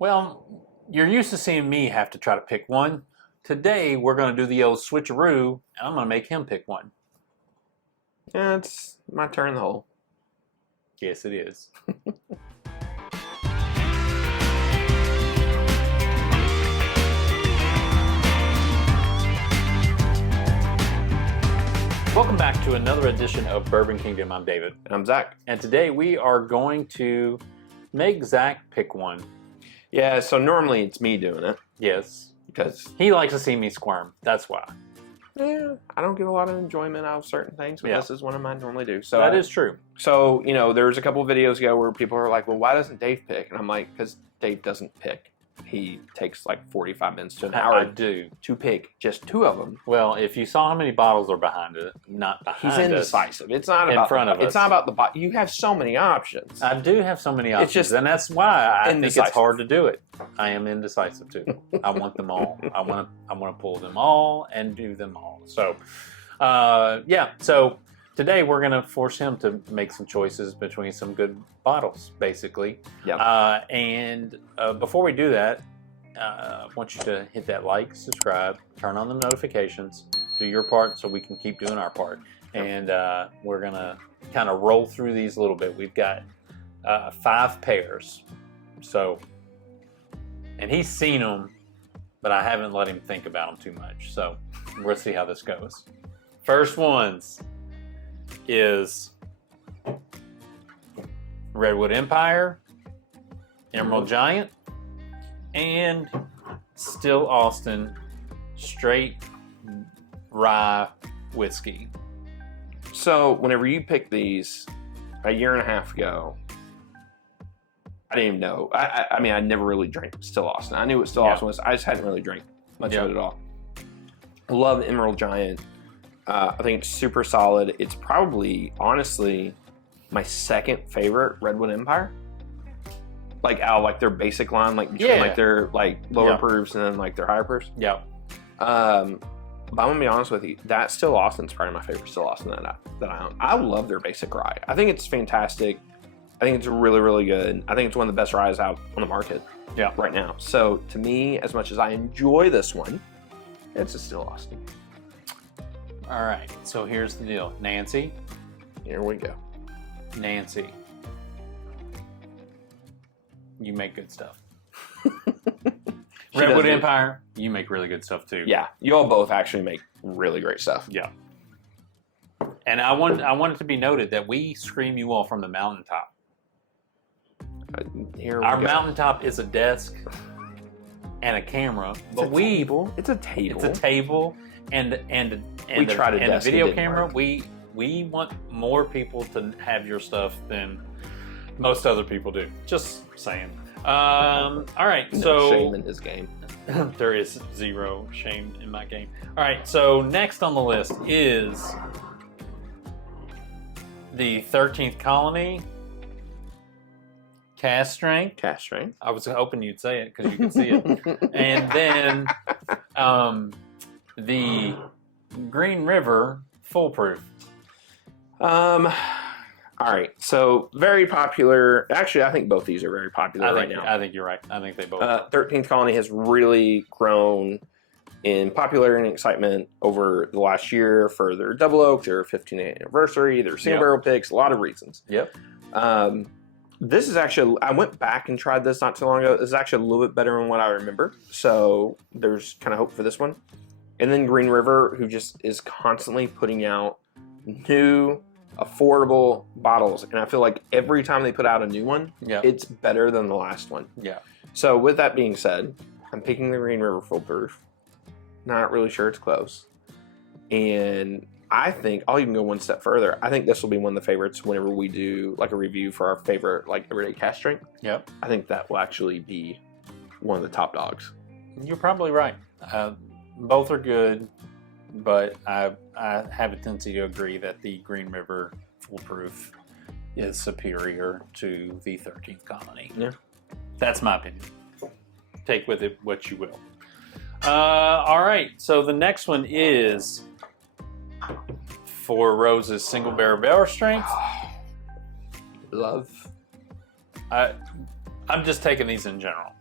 Well, you're used to seeing me have to try to pick one. Today, we're going to do the old switcheroo, and I'm going to make him pick one. Yeah, it's my turn in the hole. Yes, it is. Welcome back to another edition of Bourbon Kingdom. I'm David. And I'm Zach. And today we are going to make Zach pick one. Yeah, so normally it's me doing it. Yes. Because he likes to see me squirm. That's why. Yeah, I don't get a lot of enjoyment out of certain things, but this is one of mine normally do. So that is true. So, you know, there was a couple of videos ago where people are like, well, why doesn't Dave pick? And I'm like, because Dave doesn't pick. He takes like 45 minutes to an hour to pick just two of them. Well, if you saw how many bottles are behind it, not behind He's indecisive. It's not about in front of us. It's not about the bottle. You have so many options. I do have so many options, it's just and that's why I think it's hard to do it. I am indecisive too. I want them all. I want to pull them all and do them all. So, yeah. So today we're going to force him to make some choices between some good bottles, basically. Yeah. And before we do that, I want you to hit that like, subscribe, turn on the notifications, do your part so we can keep doing our part. And we're going to kind of roll through these a little bit. We've got 5 pairs. So, and he's seen them, but I haven't let him think about them too much. So we'll see how this goes. First ones is Redwood Empire, Emerald Giant, and Still Austin Straight Rye Whiskey. So whenever you picked these a year and a half ago, I didn't even know. I mean, I never really drank Still Austin. I knew what Still Austin was. I just hadn't really drank much of it at all. I love Emerald Giant. I think it's super solid. It's probably, honestly, my second favorite Redwood Empire. Like out of like their basic line, like between like their like lower proofs and then like their higher proofs. Yeah. But I'm gonna be honest with you, that Still Austin's probably my favorite Still Austin that I own. I love their basic rye. I think it's fantastic. I think it's really, really good. I think it's one of the best ryes out on the market right now. So to me, as much as I enjoy this one, it's a Still Austin. All right, so here's the deal. Nancy. Here we go. Nancy. You make good stuff. Redwood Empire, you make really good stuff too. Yeah, you all both actually make really great stuff. Yeah. And I want it to be noted that we scream you all from the mountaintop. Our mountaintop is a desk and a camera, but it's a table. It's a table and we try to the video camera. We want more people to have your stuff than most other people do. Just saying. All right, so shame in his game. There is zero shame in my game. All right, so next on the list is the 13th Colony Cast Strength. Cast Strength. I was hoping you'd say it because you can see it. And then the Green River Foolproof. All right, so very popular. Actually, I think both these are very popular right now. I think you're right. I think they both. 13th Colony has really grown in popularity and excitement over the last year for their Double Oak, their 15th anniversary, their single barrel picks, a lot of reasons. Yep. This is actually, I went back and tried this not too long ago. This is actually a little bit better than what I remember. So there's kind of hope for this one. And then Green River, who just is constantly putting out new affordable bottles, and I feel like every time they put out a new one, it's better than the last one. Yeah. So with that being said, I'm picking the Green River Foolproof. Not really sure it's close. And I think I'll even go one step further. I think this will be one of the favorites whenever we do like a review for our favorite like everyday cast strength. Yep. I think that will actually be one of the top dogs. You're probably right. Both are good. But I have a tendency to agree that the Green River Foolproof is superior to the 13th Colony. Yeah. That's my opinion. Take with it what you will. All right, so the next one is Four Roses Single Barrel Strength. Love. I'm just taking these in general.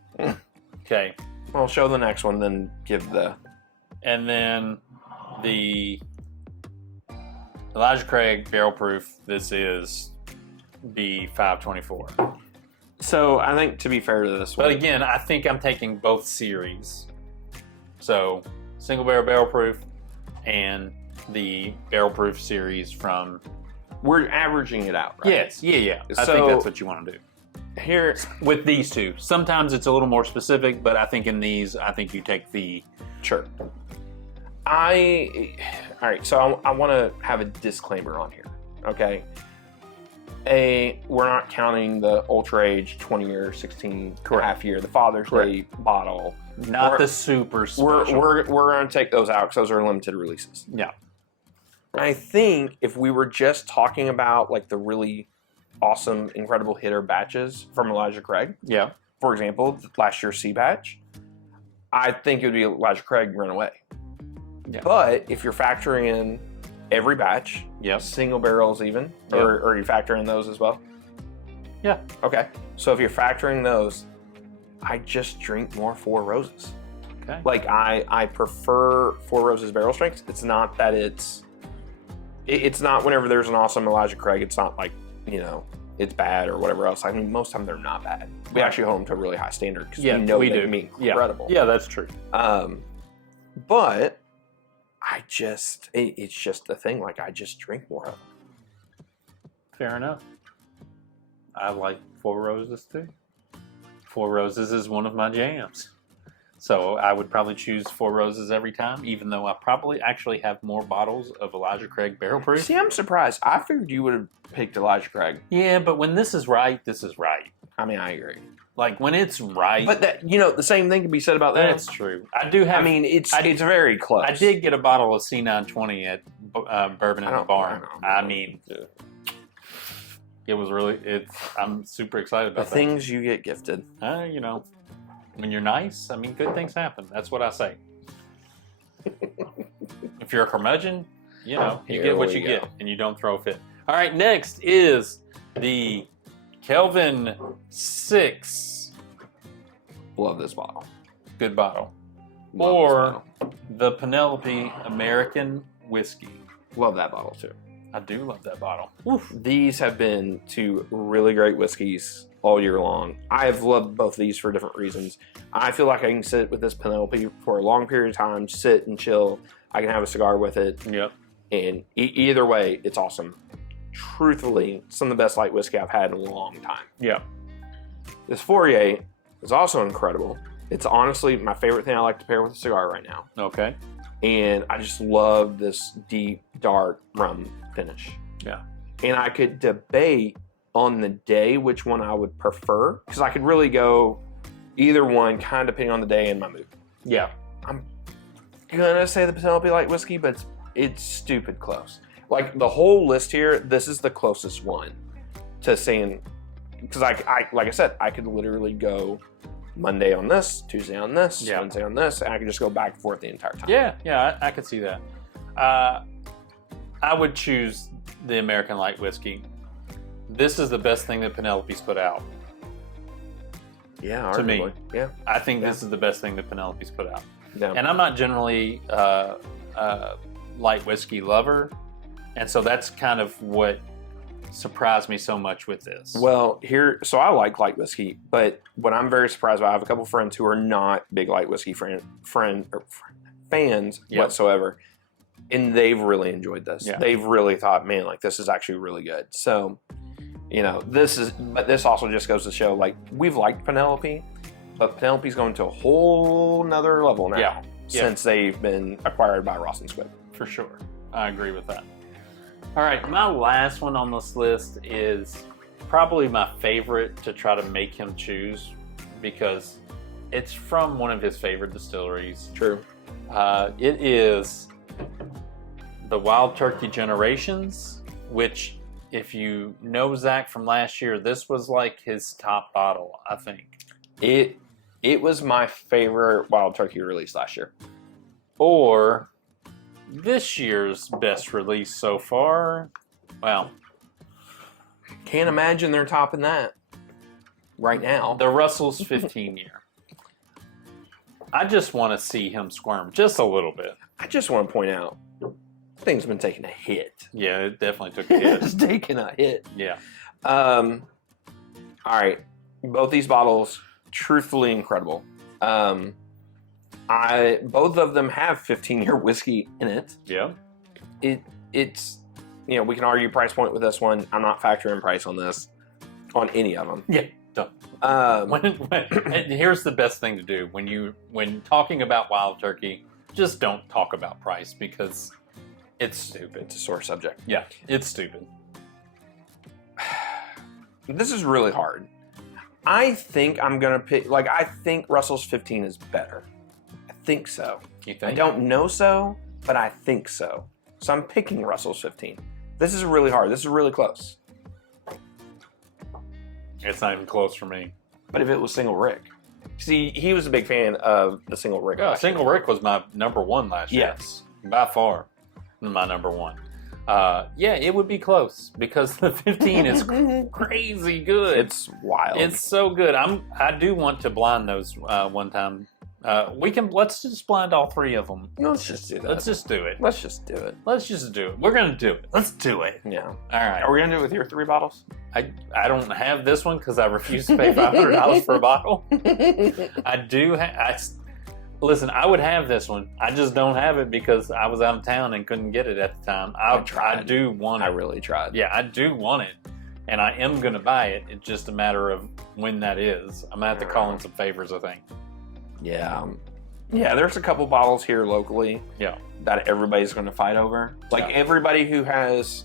Okay. Well, show the next one, then give the... And then the Elijah Craig Barrel Proof. This is B524. So I think, to be fair to this one... But again, I think I'm taking both series. So single barrel proof and the barrel proof series from... We're averaging it out, right? Yes, yeah. I So- think that's what you want to do. Here... With these two. Sometimes it's a little more specific, but I think in these, I think you take the... Sure. All right, so I want to have a disclaimer on here, okay? We're not counting the Ultra Age 20 or 16 half year, the Father's Day bottle. Not the super special. We're going to take those out because those are limited releases. Yeah. I think if we were just talking about like the really awesome, incredible hitter batches from Elijah Craig, Yeah. for example, last year's C batch, I think it would be Elijah Craig Runaway. Yeah. But if you're factoring in every batch, Yep. single barrels even, Yep. or you factor in those as well? Yeah. Okay. So if you're factoring those, I just drink more Four Roses. Okay. Like I prefer Four Roses barrel strengths. It's not that it's not whenever there's an awesome Elijah Craig, it's not like, you know, it's bad or whatever else. I mean, most of the time they're not bad. We actually hold them to a really high standard because we know they can be incredible. Yeah, that's true. But I just, it's just the thing. Like I just drink more of them. Fair enough. I like Four Roses too. Four Roses is one of my jams. So I would probably choose Four Roses every time, even though I probably actually have more bottles of Elijah Craig Barrel Proof. See, I'm surprised. I figured you would have picked Elijah Craig. Yeah, but when this is right, this is right. I mean, I agree. Like when it's right, But that, you know, the same thing can be said about that. that's true. I do have. I mean, it's very close. I did get a bottle of C920 at Bourbon in the Barn. I mean, it was really. I'm super excited The about things you get gifted. that. You know, when you're nice, I mean, good things happen. That's what I say. If you're a curmudgeon, you know, you Here get what we you go. get, and you don't throw a fit. All right, next is the Kelvin 6. Love this bottle. Good bottle. Love Or this bottle. the Penelope American Whiskey. Love that bottle too. I do love that bottle. These have been two really great whiskeys all year long. I have loved both of these for different reasons. I feel like I can sit with this Penelope for a long period of time, sit and chill. I can have a cigar with it. Yep. And either way, it's awesome. Truthfully, some of the best light whiskey I've had in a long time. Yep. This Fourier is also incredible. It's honestly my favorite thing I like to pair with a cigar right now. Okay. And I just love this deep, dark rum finish. Yeah. And I could debate on the day which one I would prefer, because I could really go either one, kind of depending on the day and my mood. Yeah. I'm gonna say the Penelope Light Whiskey, but it's stupid close. Like the whole list here, this is the closest one to saying, because like I said, I could literally go Monday on this, Tuesday on this, Yeah. Wednesday on this, and I could just go back and forth the entire time. Yeah, I could see that. I would choose the American Light Whiskey. This is the best thing that Penelope's put out. Yeah, To me. arguably. Yeah. I think this is the best thing that Penelope's put out. Yeah. And I'm not generally light whiskey lover, and so that's kind of what surprised me so much with this. Well, so I like light whiskey, but what I'm very surprised by, I have a couple friends who are not big light whiskey fans Yep. whatsoever, and they've really enjoyed this. Yeah. They've really thought, man, like this is actually really good. So, you know, but this also just goes to show, like, we've liked Penelope, but Penelope's going to a whole nother level now Yeah. since they've been acquired by Ross and Squibb. For sure. I agree with that. All right, my last one on this list is probably my favorite to try to make him choose because it's from one of his favorite distilleries. True. It is the Wild Turkey Generations, which, if you know Zach from last year, this was like his top bottle, I think. It was my favorite Wild Turkey release last year. Or this year's best release so far. Well, Can't imagine they're topping that. right now. The Russell's 15 year. I just want to see him squirm just a little bit. I just want to point out, thing's been taking a hit. Yeah, it definitely took a hit. It's taking a hit. Yeah. All right, both these bottles, truthfully incredible. Both of them have 15-year whiskey in it. Yeah. It's we can argue price point with this one. I'm not factoring price on this, on any of them. Yeah. Done. And here's the best thing to do when talking about Wild Turkey, just don't talk about price because it's stupid. It's a sore subject. Yeah, it's stupid. This is really hard. I think I'm gonna pick. I think Russell's 15 is better. I think so. You I think? don't know so, but I think so. So I'm picking Russell's 15. This is really hard. This is really close. It's not even close for me. But if it was Single Rick, see, he was a big fan of the Single Rick. Yeah, Single Rick was my number one last year. Yes, by far, my number one. Yeah, it would be close because the 15 is crazy good. It's wild. It's so good. I do want to blind those one time. Let's just blind all three of them. Let's just do that. Let's just do it. Let's just do it. Let's just do it. We're gonna do it. Let's do it. Yeah. All right. Are we gonna do it with your 3 bottles? I don't have this one because I refuse to pay $500 for a bottle. I do. Listen, I would have this one. I just don't have it because I was out of town and couldn't get it at the time. I do want it. I really tried. Yeah, I do want it, and I am gonna buy it. It's just a matter of when that is. I'm gonna have to call in some favors, I think. Yeah. Yeah, there's a couple bottles here locally. Yeah. That everybody's going to fight over. Yeah. Everybody who has,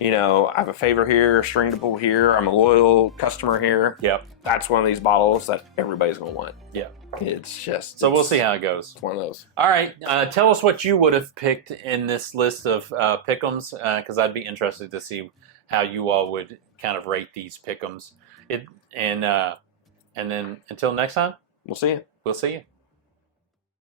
I have a favor here, a string to pull here, I'm a loyal customer here. Yep. That's one of these bottles that everybody's going to want. Yeah. It's just. So we'll see how it goes. It's one of those. All right. Tell us what you would have picked in this list of pick'ems, because I'd be interested to see how you all would kind of rate these pick'ems. And then until next time, We'll see you. we'll see you.